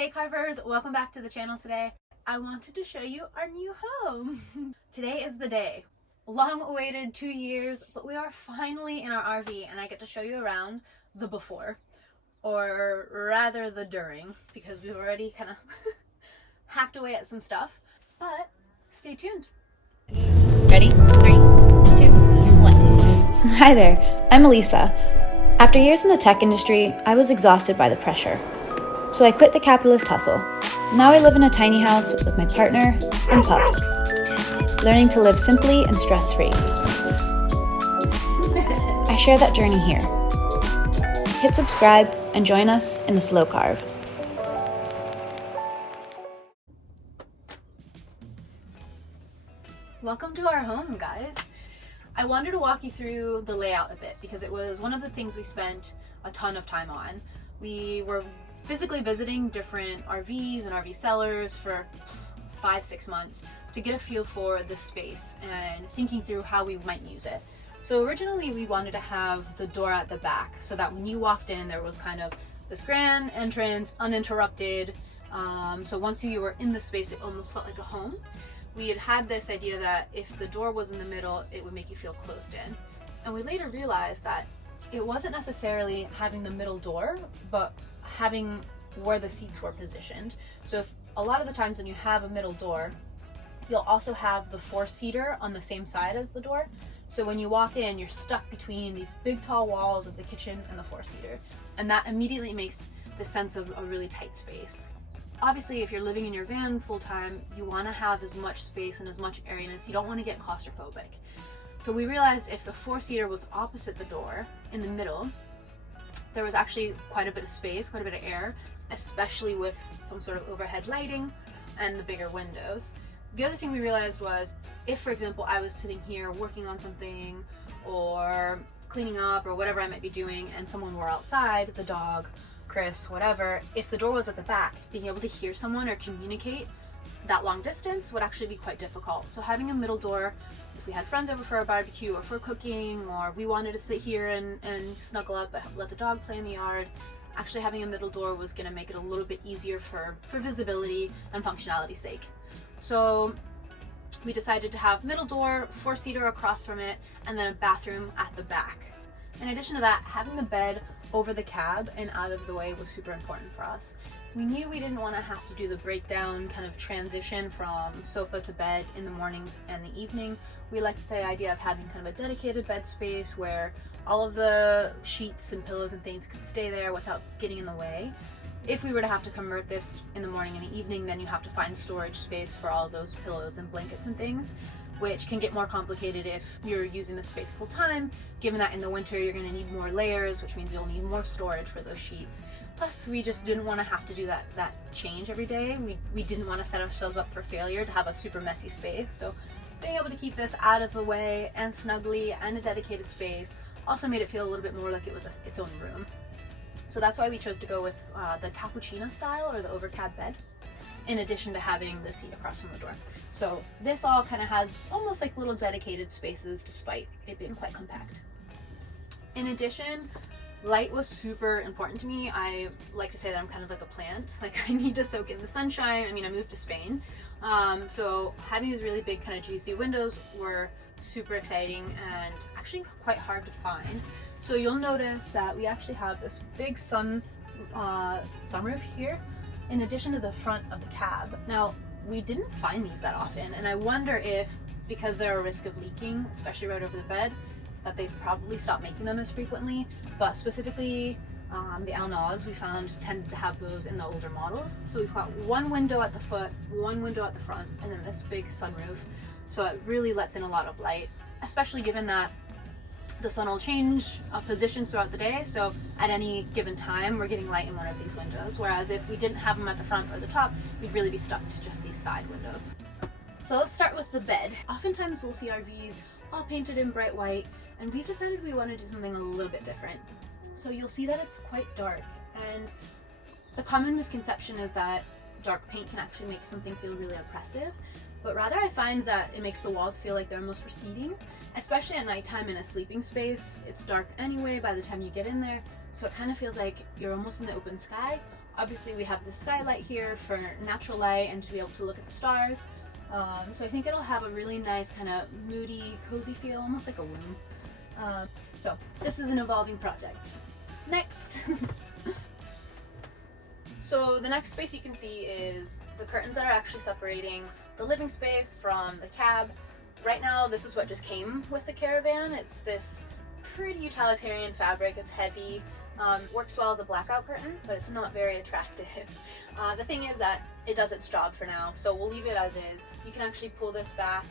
Hey carvers, welcome back to the channel today. I wanted to show you our new home. Today is the day. Long awaited 2 years, but we are finally in our RV and I get to show you around the before, or rather the during, because we've already kind of hacked away at some stuff, but stay tuned. Ready? 3, 2, 1. Hi there, I'm Elisa. After years in the tech industry, I was exhausted by the pressure. So I quit the capitalist hustle. Now I live in a tiny house with my partner and pup, learning to live simply and stress-free. I share that journey here. Hit subscribe and join us in the slow carve. Welcome to our home, guys. I wanted to walk you through the layout a bit because it was one of the things we spent a ton of time on. We were physically visiting different RVs and RV sellers for 5-6 months to get a feel for this space and thinking through how we might use it. So originally we wanted to have the door at the back so that when you walked in there was kind of this grand entrance, uninterrupted. So once you were in the space, it almost felt like a home. We had this idea that if the door was in the middle, it would make you feel closed in. And we later realized that it wasn't necessarily having the middle door, but having where the seats were positioned. So if a lot of the times when you have a middle door, you'll also have the 4-seater on the same side as the door. So when you walk in, you're stuck between these big tall walls of the kitchen and the 4-seater. And that immediately makes the sense of a really tight space. Obviously, if you're living in your van full time, you want to have as much space and as much airiness. You don't want to get claustrophobic. So we realized if the 4-seater was opposite the door in the middle, there was actually quite a bit of space, quite a bit of air, especially with some sort of overhead lighting and the bigger windows. The other thing we realized was if, for example, I was sitting here working on something or cleaning up or whatever I might be doing and someone were outside, the dog, Chris, whatever, if the door was at the back, being able to hear someone or communicate that long distance would actually be quite difficult. So having a middle door, if we had friends over for a barbecue or for cooking, or we wanted to sit here and snuggle up but let the dog play in the yard, actually having a middle door was going to make it a little bit easier for visibility and functionality's sake. So we decided to have middle door, 4-seater across from it, and then a bathroom at the back. In addition to that, having the bed over the cab and out of the way was super important for us. We knew we didn't want to have to do the breakdown kind of transition from sofa to bed in the mornings and the evening. We liked the idea of having kind of a dedicated bed space where all of the sheets and pillows and things could stay there without getting in the way. If we were to have to convert this in the morning and the evening, then you have to find storage space for all of those pillows and blankets and things, which can get more complicated if you're using the space full time, given that in the winter you're going to need more layers, which means you'll need more storage for those sheets. Plus, we just didn't want to have to do that change every day. We didn't want to set ourselves up for failure to have a super messy space. So being able to keep this out of the way and snugly and a dedicated space also made it feel a little bit more like it was its own room. So that's why we chose to go with the cappuccino style or the overcab bed, in addition to having the seat across from the door. So this all kind of has almost like little dedicated spaces despite it being quite compact. In addition, light was super important to me. I like to say that I'm kind of like a plant. Like I need to soak in the sunshine. I mean, I moved to Spain. So having these really big kind of juicy windows were super exciting and actually quite hard to find. So you'll notice that we actually have this big sunroof here in addition to the front of the cab. Now, we didn't find these that often, and I wonder if, because they're a risk of leaking, especially right over the bed, that they've probably stopped making them as frequently. But specifically, the Elnaghs we found tended to have those in the older models. So we've got one window at the foot, one window at the front, and then this big sunroof. So it really lets in a lot of light, especially given that the sun will change positions throughout the day, so at any given time we're getting light in one of these windows, whereas if we didn't have them at the front or the top, we'd really be stuck to just these side windows. So let's start with the bed. Oftentimes we'll see RVs all painted in bright white, and we've decided we want to do something a little bit different. So you'll see that it's quite dark, and the common misconception is that dark paint can actually make something feel really oppressive, but rather I find that it makes the walls feel like they're almost receding, especially at nighttime in a sleeping space. It's dark anyway by the time you get in there, so it kind of feels like you're almost in the open sky. Obviously we have the skylight here for natural light and to be able to look at the stars. So I think it'll have a really nice kind of moody, cozy feel, almost like a room. So this is an evolving project. Next! So the next space you can see is the curtains that are actually separating the living space from the cab. Right now this is what just came with the caravan. It's this pretty utilitarian fabric. It's heavy. Works well as a blackout curtain, but it's not very attractive. The thing is that it does its job for now, so we'll leave it as is. You can actually pull this back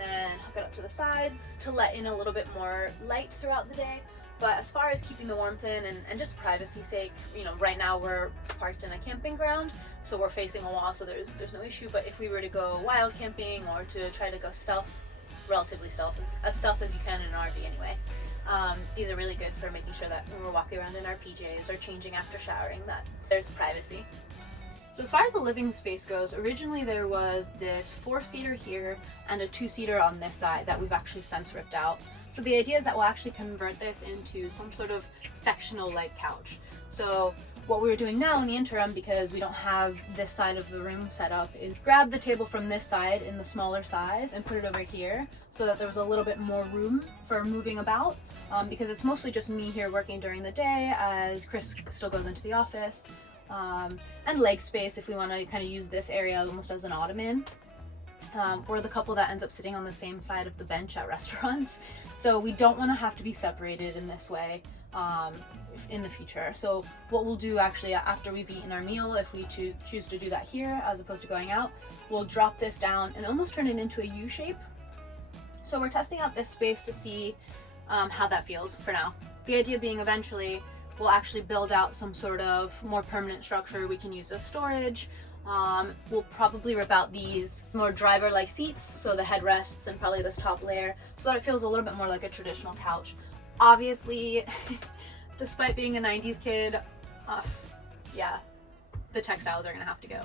and hook it up to the sides to let in a little bit more light throughout the day. But as far as keeping the warmth in and just privacy's sake, you know, right now we're parked in a camping ground, so we're facing a wall, so there's no issue. But if we were to go wild camping or to try to go stealth, relatively stealth, as stealth as you can in an RV anyway, these are really good for making sure that when we're walking around in our PJs or changing after showering, that there's privacy. So as far as the living space goes, originally there was this 4-seater here and a 2-seater on this side that we've actually since ripped out. So the idea is that we'll actually convert this into some sort of sectional like couch. So what we're doing now in the interim, because we don't have this side of the room set up, is grab the table from this side in the smaller size and put it over here so that there was a little bit more room for moving about. Because it's mostly just me here working during the day as Chris still goes into the office. And leg space if we want to kind of use this area almost as an ottoman. We're the couple that ends up sitting on the same side of the bench at restaurants. So we don't want to have to be separated in this way in the future. So what we'll do actually after we've eaten our meal, if we choose to do that here as opposed to going out, we'll drop this down and almost turn it into a U shape. So we're testing out this space to see how that feels for now. The idea being eventually we'll actually build out some sort of more permanent structure we can use as storage. We'll probably rip out these more driver-like seats, so the headrests and probably this top layer, so that it feels a little bit more like a traditional couch. Obviously, despite being a 90s kid, yeah, the textiles are gonna have to go.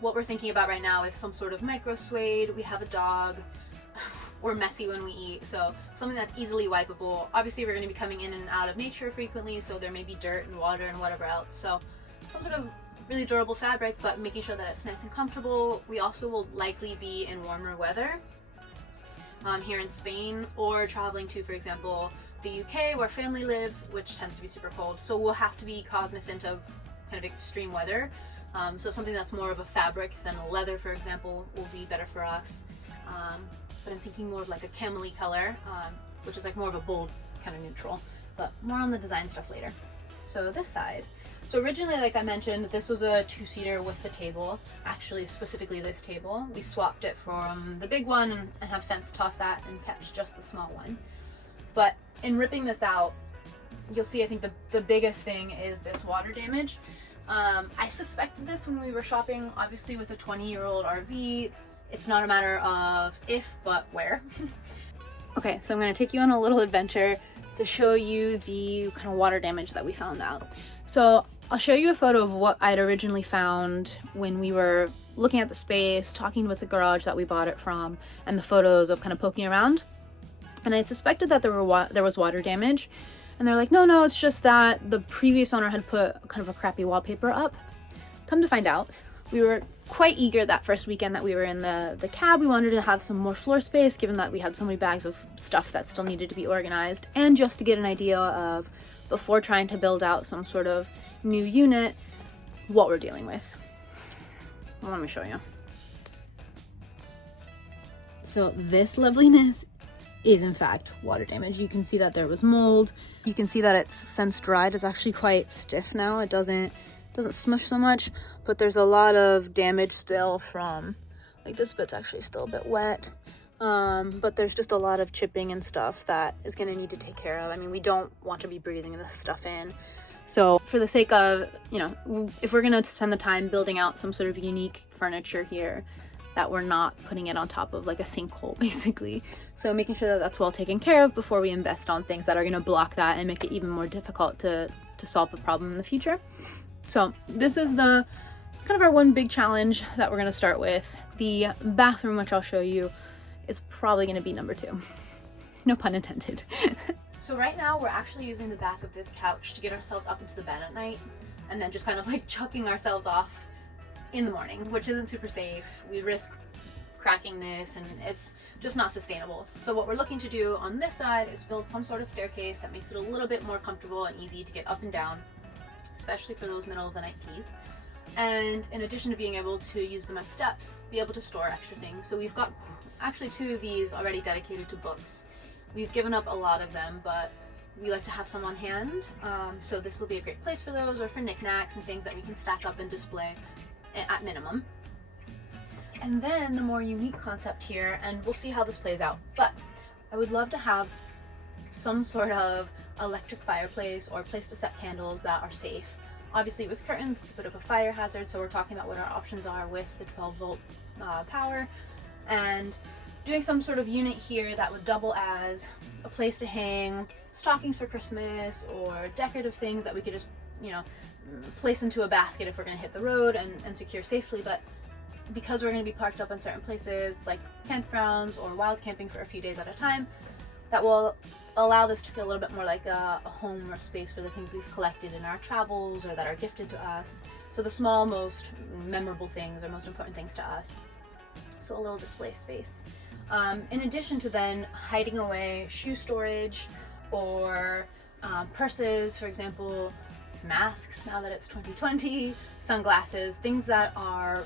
What we're thinking about right now is some sort of micro suede. We have a dog. We're messy when we eat, so something that's easily wipeable. Obviously we're going to be coming in and out of nature frequently, so there may be dirt and water and whatever else, so some sort of really durable fabric, but making sure that it's nice and comfortable. We also will likely be in warmer weather here in Spain, or traveling to, for example, the UK where family lives, which tends to be super cold, so we'll have to be cognizant of kind of extreme weather. So something that's more of a fabric than a leather, for example, will be better for us. But I'm thinking more of like a camel-y color, which is like more of a bold kind of neutral, but more on the design stuff later. So this side. So originally, like I mentioned, this was a 2-seater with the table, actually specifically this table. We swapped it from the big one and have since tossed that and kept just the small one. But in ripping this out, you'll see I think the biggest thing is this water damage. I suspected this when we were shopping. Obviously with a 20-year-old RV, it's not a matter of if, but where. Okay, so I'm gonna take you on a little adventure to show you the kind of water damage that we found out. So I'll show you a photo of what I'd originally found when we were looking at the space, talking with the garage that we bought it from, and the photos of kind of poking around. And I suspected that there was water damage. And they're like, no, it's just that the previous owner had put kind of a crappy wallpaper up. Come to find out, we were quite eager that first weekend that we were in the cab. We wanted to have some more floor space, given that we had so many bags of stuff that still needed to be organized, and just to get an idea of, before trying to build out some sort of new unit, what we're dealing with. Well, let me show you. So this loveliness is in fact water damage. You can see that there was mold. You can see that it's since dried. It's actually quite stiff now. It doesn't smush so much, but there's a lot of damage still from, like, this bit's actually still a bit wet, but there's just a lot of chipping and stuff that is going to need to take care of. I mean, we don't want to be breathing this stuff in, so for the sake of, you know, if we're going to spend the time building out some sort of unique furniture here, that we're not putting it on top of like a sinkhole basically. So making sure that that's well taken care of before we invest on things that are going to block that and make it even more difficult to solve the problem in the future. So this is the kind of our one big challenge that we're going to start with. The bathroom, which I'll show you, is probably going to be number 2. No pun intended. So right now we're actually using the back of this couch to get ourselves up into the bed at night. and then just kind of like chucking ourselves off in the morning, which isn't super safe. We risk cracking this and it's just not sustainable. So what we're looking to do on this side is build some sort of staircase that makes it a little bit more comfortable and easy to get up and down, especially for those middle of the night peas. And in addition to being able to use them as steps, be able to store extra things. So we've got actually 2 of these already dedicated to books. We've given up a lot of them, but we like to have some on hand. So this will be a great place for those, or for knickknacks and things that we can stack up and display at minimum. And then the more unique concept here, and we'll see how this plays out, but I would love to have some sort of electric fireplace or place to set candles that are safe. Obviously with curtains, it's a bit of a fire hazard, so we're talking about what our options are with the 12-volt power, and doing some sort of unit here that would double as a place to hang stockings for Christmas, or decorative things that we could just, you know, place into a basket if we're going to hit the road and secure safely. But because we're going to be parked up in certain places like campgrounds or wild camping for a few days at a time, that will allow this to feel a little bit more like a home or space for the things we've collected in our travels or that are gifted to us. So the small, most memorable things or most important things to us. So a little display space. In addition to then hiding away shoe storage or purses, for example, masks now that it's 2020, sunglasses, things that are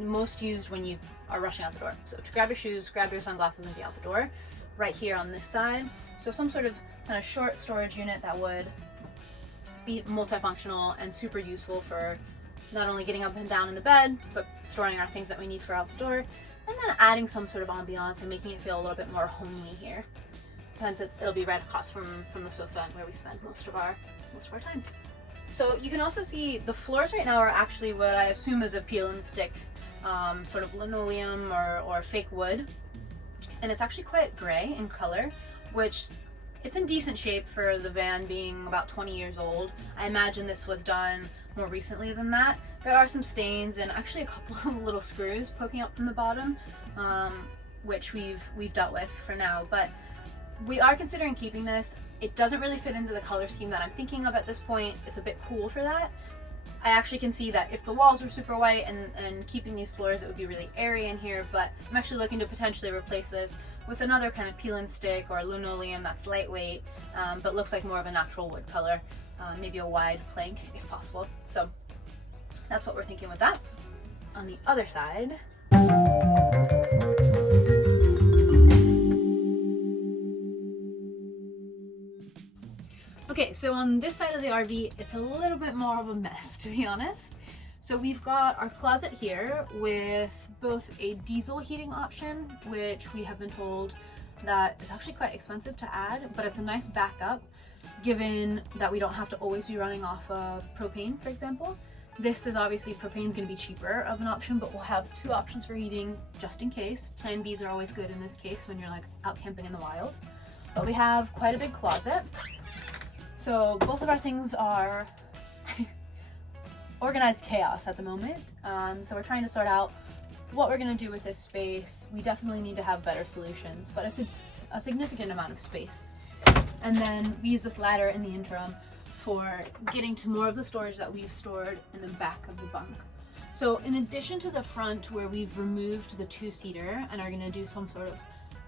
most used when you are rushing out the door. So to grab your shoes, grab your sunglasses and be out the door, right here on this side. So some sort of kind of short storage unit that would be multifunctional and super useful for not only getting up and down in the bed, but storing our things that we need for out the door, and then adding some sort of ambiance and making it feel a little bit more homely here, since it'll be right across from the sofa and where we spend most of our time. So you can also see the floors right now are actually what I assume is a peel and stick sort of linoleum or fake wood, and it's actually quite gray in color, which it's in decent shape for the van being about 20 years old. I imagine this was done more recently than that. There are some stains and actually a couple of little screws poking up from the bottom, which we've dealt with for now, but we are considering keeping this. It doesn't really fit into the color scheme that I'm thinking of at this point. It's a bit cool for that. I actually can see that if the walls were super white and keeping these floors, it would be really airy in here, but I'm actually looking to potentially replace this with another kind of peel and stick or linoleum that's lightweight, but looks like more of a natural wood color, maybe a wide plank if possible. So that's what we're thinking with that. On the other side, okay, so on this side of the RV, it's a little bit more of a mess, to be honest. So we've got our closet here with both a diesel heating option, which we have been told that is actually quite expensive to add, but it's a nice backup given that we don't have to always be running off of propane, for example. This is obviously, propane's gonna be cheaper of an option, but we'll have 2 options for heating just in case. Plan Bs are always good in this case when you're like out camping in the wild. But we have quite a big closet. So both of our things are organized chaos at the moment. So we're trying to sort out what we're gonna do with this space. We definitely need to have better solutions, but it's a significant amount of space. And then we use this ladder in the interim for getting to more of the storage that we've stored in the back of the bunk. So in addition to the front where we've removed the 2-seater and are gonna do some sort of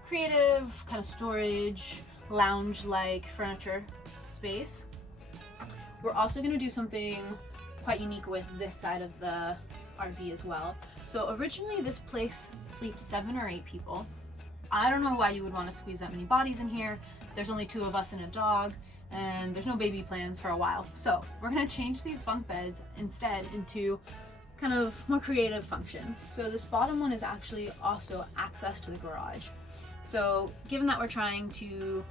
creative kind of storage, lounge-like furniture space, we're also going to do something quite unique with this side of the RV as well. So originally this place sleeps 7 or 8 people. I don't know why you would want to squeeze that many bodies in here. There's only 2 of us and a dog, and there's no baby plans for a while. So we're going to change these bunk beds instead into kind of more creative functions. So this bottom one is actually also access to the garage. So given that we're trying to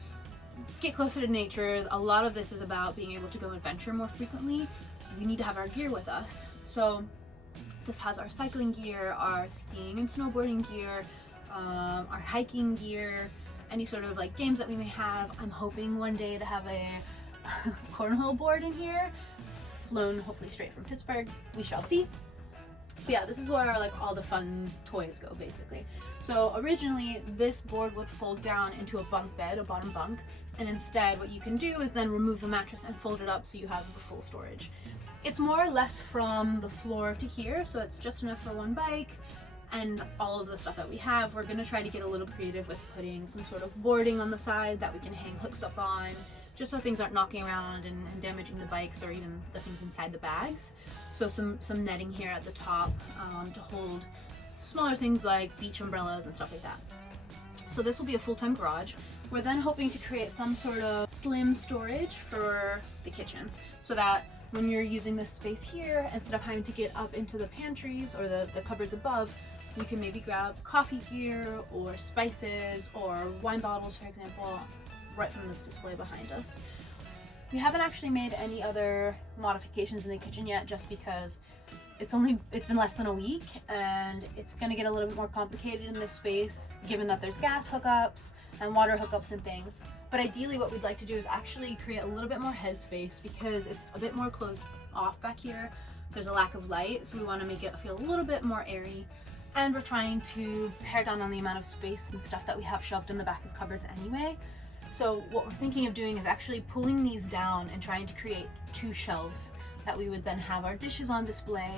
get closer to nature, a lot of this is about being able to go adventure more frequently. We need to have our gear with us. So this has our cycling gear, our skiing and snowboarding gear, our hiking gear, any sort of like games that we may have. I'm hoping one day to have a cornhole board in here, flown hopefully straight from Pittsburgh. We shall see. But yeah, this is where like all the fun toys go basically. So originally this board would fold down into a bunk bed, a bottom bunk, and instead what you can do is then remove the mattress and fold it up so you have the full storage. it's more or less from the floor to here, so it's just enough for one bike and all of the stuff that we have. We're gonna try to get a little creative with putting some sort of boarding on the side that we can hang hooks up on, just so things aren't knocking around and damaging the bikes or even the things inside the bags. So some netting here at the top to hold smaller things like beach umbrellas and stuff like that. So this will be a full-time garage. We're then hoping to create some sort of slim storage for the kitchen, so that when you're using this space here, instead of having to get up into the pantries or the cupboards above, you can maybe grab coffee gear or spices or wine bottles, for example, right from this display behind us. We haven't actually made any other modifications in the kitchen yet, just because it's been less than a week and it's gonna get a little bit more complicated in this space, given that there's gas hookups and water hookups and things. But ideally what we'd like to do is actually create a little bit more headspace, because it's a bit more closed off back here. There's a lack of light, so we want to make it feel a little bit more airy. And we're trying to pare down on the amount of space and stuff that we have shoved in the back of cupboards anyway. So what we're thinking of doing is actually pulling these down and trying to create 2 shelves that we would then have our dishes on display.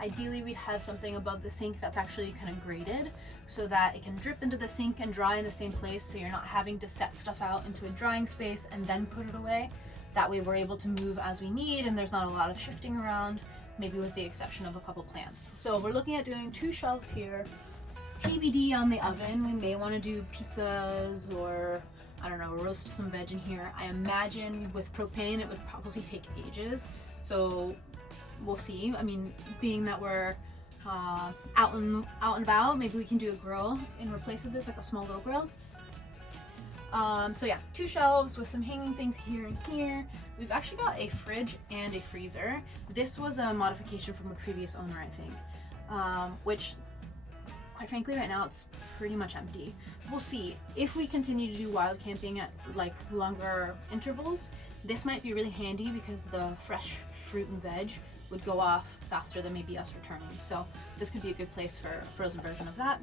Ideally we'd have something above the sink that's actually kind of graded, so that it can drip into the sink and dry in the same place, so you're not having to set stuff out into a drying space and then put it away. That way we're able to move as we need and there's not a lot of shifting around, maybe with the exception of a couple plants. So we're looking at doing 2 shelves here. TBD on the oven. We may want to do pizzas or, I don't know, roast some veg in here. I imagine with propane it would probably take ages, so we'll see. I mean, being that we're out and about, maybe we can do a grill in replace of this, like a small little grill. So yeah, 2 shelves with some hanging things here and here. We've actually got a fridge and a freezer. This was a modification from a previous owner, I think, which quite frankly right now it's pretty much empty. We'll see. If we continue to do wild camping at like longer intervals, this might be really handy, because the fresh fruit and veg would go off faster than maybe us returning. So this could be a good place for a frozen version of that.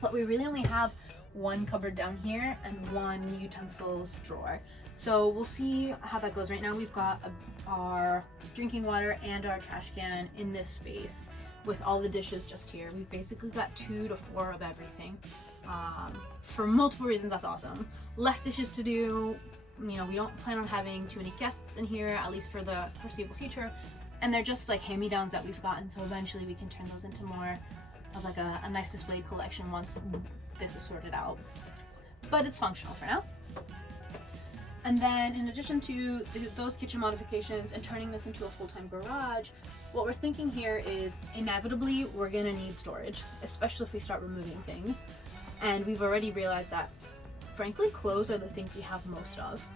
But we really only have 1 cupboard down here and 1 utensils drawer. So we'll see how that goes. Right now we've got our drinking water and our trash can in this space with all the dishes just here. We've basically got 2 to 4 of everything. For multiple reasons, that's awesome. Less dishes to do. You know, we don't plan on having too many guests in here, at least for the foreseeable future. And they're just like hand-me-downs that we've gotten, so eventually we can turn those into more of like a nice display collection once this is sorted out. But it's functional for now. And then in addition to those kitchen modifications and turning this into a full-time garage, what we're thinking here is inevitably we're gonna need storage, especially if we start removing things. And we've already realized that frankly clothes are the things we have most of.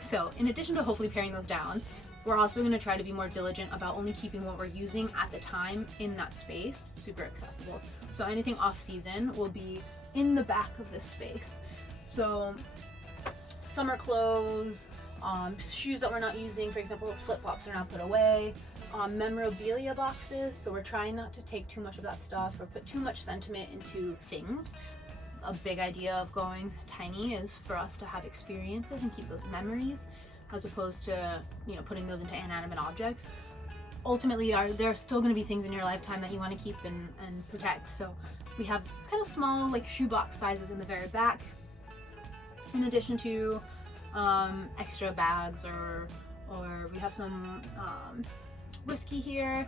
So in addition to hopefully paring those down, we're also going to try to be more diligent about only keeping what we're using at the time in that space super accessible. So anything off season will be in the back of this space. So summer clothes, shoes that we're not using, for example, flip-flops are not put away, memorabilia boxes, so we're trying not to take too much of that stuff or put too much sentiment into things. A big idea of going tiny is for us to have experiences and keep those memories, as opposed to, you know, putting those into inanimate objects. Ultimately, there are still going to be things in your lifetime that you want to keep and protect. So we have kind of small, like shoebox sizes in the very back, in addition to extra bags, or we have some whiskey here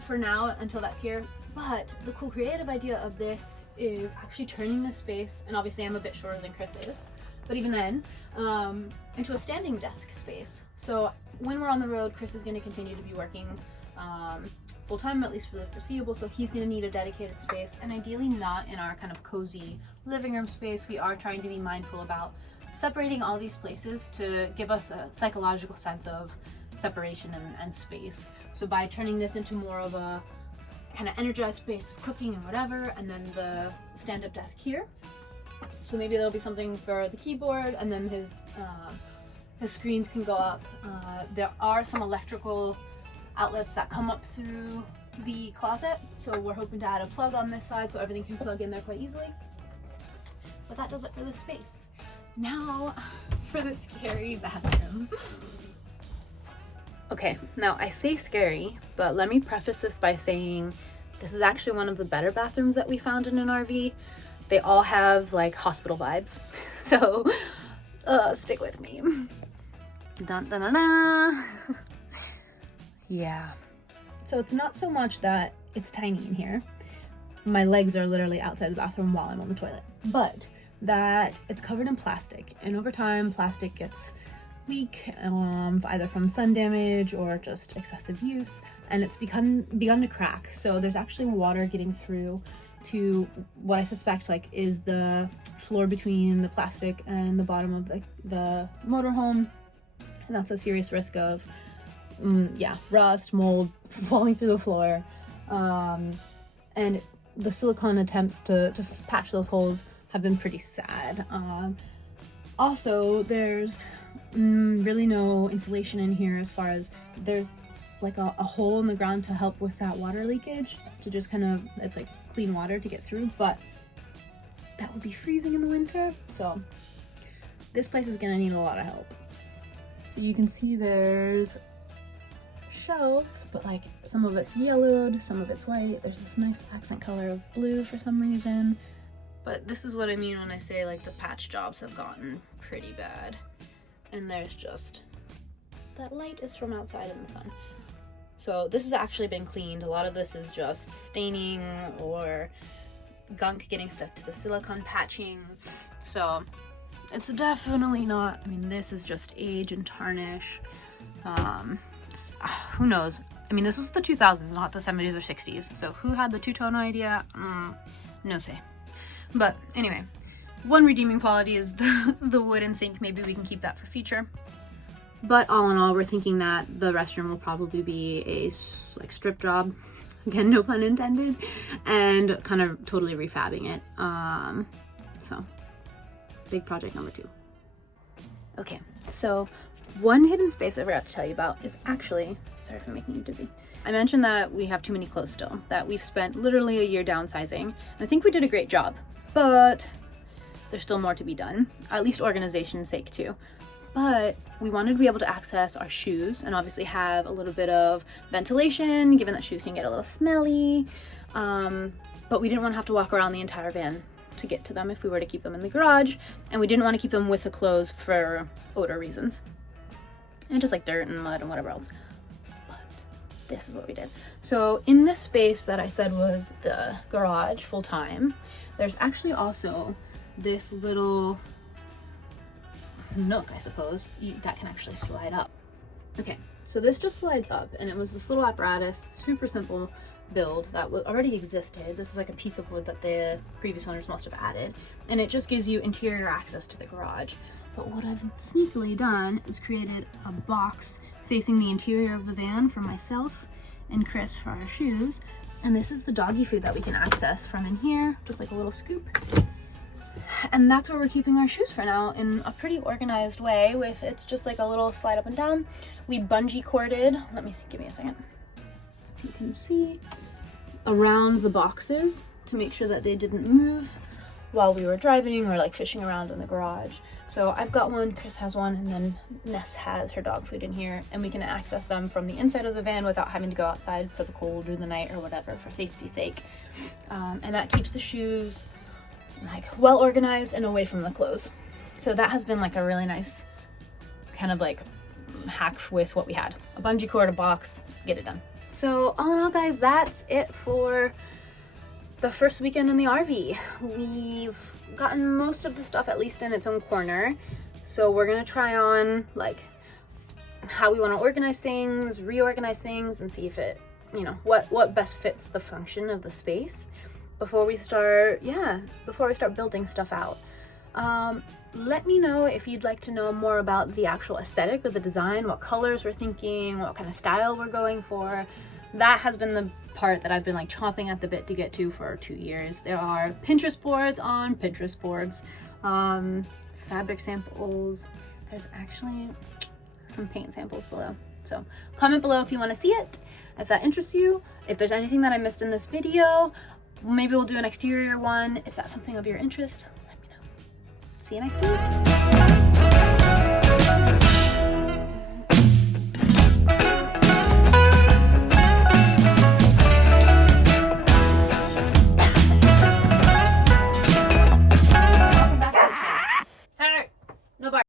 for now until that's here. But the cool creative idea of this is actually turning this space, and obviously I'm a bit shorter than Chris is, but even then, into a standing desk space. So when we're on the road, Chris is going to continue to be working full-time, at least for the foreseeable, so he's going to need a dedicated space, and ideally not in our kind of cozy living room space. We are trying to be mindful about separating all these places to give us a psychological sense of separation and space. So by turning this into more of a kind of energized space of cooking and whatever, and then the stand-up desk here. So maybe there'll be something for the keyboard, and then his screens can go up. There are some electrical outlets that come up through the closet, so we're hoping to add a plug on this side so everything can plug in there quite easily. But that does it for this space. Now for the scary bathroom. Okay, now I say scary, but let me preface this by saying this is actually one of the better bathrooms that we found in an RV. They all have like hospital vibes, so stick with me. Dun, dun, dun, dun. Yeah. So it's not so much that it's tiny in here. My legs are literally outside the bathroom while I'm on the toilet, but that it's covered in plastic, and over time plastic gets leak, either from sun damage or just excessive use, and it's begun to crack. So there's actually water getting through to what I suspect like is the floor between the plastic and the bottom of the motorhome, and that's a serious risk of rust, mold falling through the floor, and the silicone attempts to patch those holes have been pretty sad. Also, there's really no insulation in here, as far as there's like a hole in the ground to help with that water leakage, to just kind of, it's like clean water to get through, but that would be freezing in the winter, so this place is gonna need a lot of help. So you can see there's shelves, but like some of it's yellowed, some of it's white. There's this nice accent color of blue for some reason. But this is what I mean when I say like the patch jobs have gotten pretty bad. And there's just, that light is from outside in the sun. So this has actually been cleaned. A lot of this is just staining or gunk getting stuck to the silicone patching. So it's definitely not, I mean, this is just age and tarnish. Who knows? I mean, this is the 2000s, not the 70s or 60s. So who had the two-tone idea? No say. But anyway, one redeeming quality is the wooden sink. Maybe we can keep that for future. But all in all, we're thinking that the restroom will probably be a like strip job. Again, no pun intended. And kind of totally refabbing it. So big project number 2. Okay, so one hidden space I forgot to tell you about is actually, sorry for making you dizzy. I mentioned that we have too many clothes still, that we've spent literally a year downsizing, and I think we did a great job, but there's still more to be done, at least organization's sake too. But we wanted to be able to access our shoes and obviously have a little bit of ventilation, given that shoes can get a little smelly, but we didn't want to have to walk around the entire van to get to them if we were to keep them in the garage, and we didn't want to keep them with the clothes for odor reasons. And just like dirt and mud and whatever else. But this is what we did. So in this space that I said was the garage full time, there's actually also this little nook, I suppose, that can actually slide up. Okay, so this just slides up, and it was this little apparatus, super simple build that already existed. This is like a piece of wood that the previous owners must have added, and it just gives you interior access to the garage. But what I've sneakily done is created a box facing the interior of the van for myself and Chris for our shoes. And this is the doggy food that we can access from in here, just like a little scoop. And that's where we're keeping our shoes for now, in a pretty organized way, with it's just like a little slide up and down. We bungee corded, let me see, give me a second. You can see around the boxes to make sure that they didn't move while we were driving or like fishing around in the garage. So I've got one, Chris has one, and then Ness has her dog food in here, and we can access them from the inside of the van without having to go outside for the cold or the night or whatever, for safety's sake. And that keeps the shoes like well organized and away from the clothes. So that has been like a really nice kind of like hack with what we had. A bungee cord, a box, get it done. So all in all, guys, that's it for the first weekend in the RV. We've gotten most of the stuff at least in its own corner. So we're gonna try on like how we want to organize things, reorganize things, and see if it, you know, what best fits the function of the space before we start building stuff out. Let me know if you'd like to know more about the actual aesthetic of the design, what colors we're thinking, what kind of style we're going for. That has been the part that I've been like chomping at the bit to get to for 2 years. There are Pinterest boards on Pinterest boards, fabric samples. There's actually some paint samples below. So comment below if you want to see it, if that interests you. If there's anything that I missed in this video, maybe we'll do an exterior one. If that's something of your interest, let me know. See you next week.